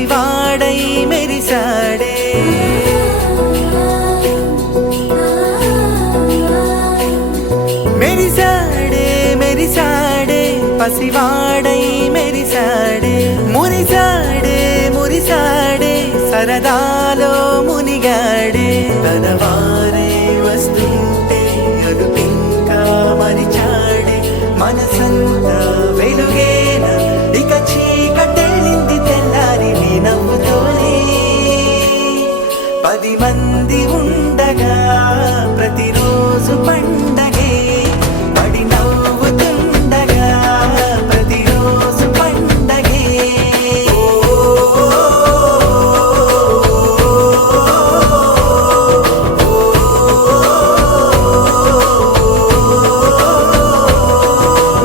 పసివాడై మెరిసాడే మెరిసాడే మెరిసాడే పసివాడై మెరిసాడే మురిసాడే మురిసాడే సరదాలో మునిగాడే తన వారే వస్తుంటే అడుపింకా మరిచాడే మనసంతా వెలుగేన ఇక చీకటెళ్ళింది తెల్లారి నీ నవ్వుతోనే 10 మంది ఉండగా ప్రతిరోజు పండగే పడి నవ్వుతుండగా ప్రతిరోజు పండగే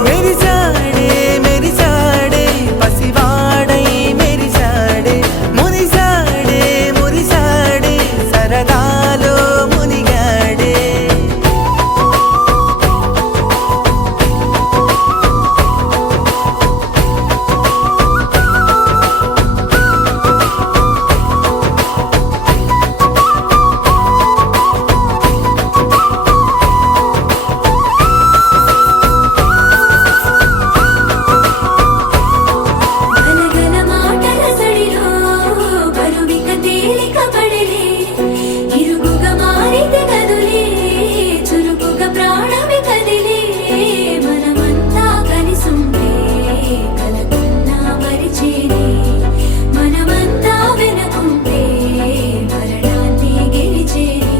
మెరిసాడే మెరిసాడే పసివాడై మెరిసాడే మురిసాడే మురిసాడే సరదాలో మునిగాడే గలగల మాటల సడిలో బరువిక తేలిక పడలే ఇరుకుగా మారితే కదులే చురుకుగా ప్రాణమి కదిలే మనమంతా కలిసుంటే కలకున్నా మరిచేనే మనమంతా వెనకుంటే మరణాన్ని గెలిచేనే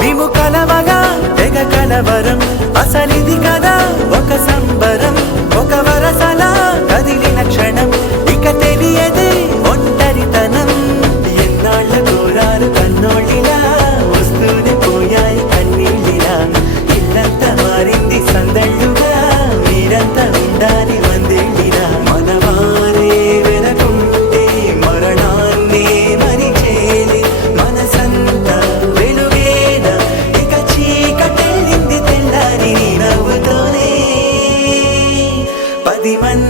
మేము కలవగా తెగ కలవరం అసలిది కదా ఒక సంబరం ఒక వరసలా కదిలిన క్షణం ఇక తెలియదే ఒంటరితనం ఎన్నాళ్ళ కోరాలు కన్నోళ్ళిలా వస్తూనే పోయాయి కన్నీళ్ళిలా ఇల్లంతా మారింది సందళ్ళుగా మీరంతా ఉండాలి వందేళ్ళిలా మనవారే వెనకుంటే మరణాన్నే మరిచేది మనసంతా వెలుగేన ఇక చీకటెళ్ళింది తెల్లారి నీ నవ్వుతోనే 10 మంది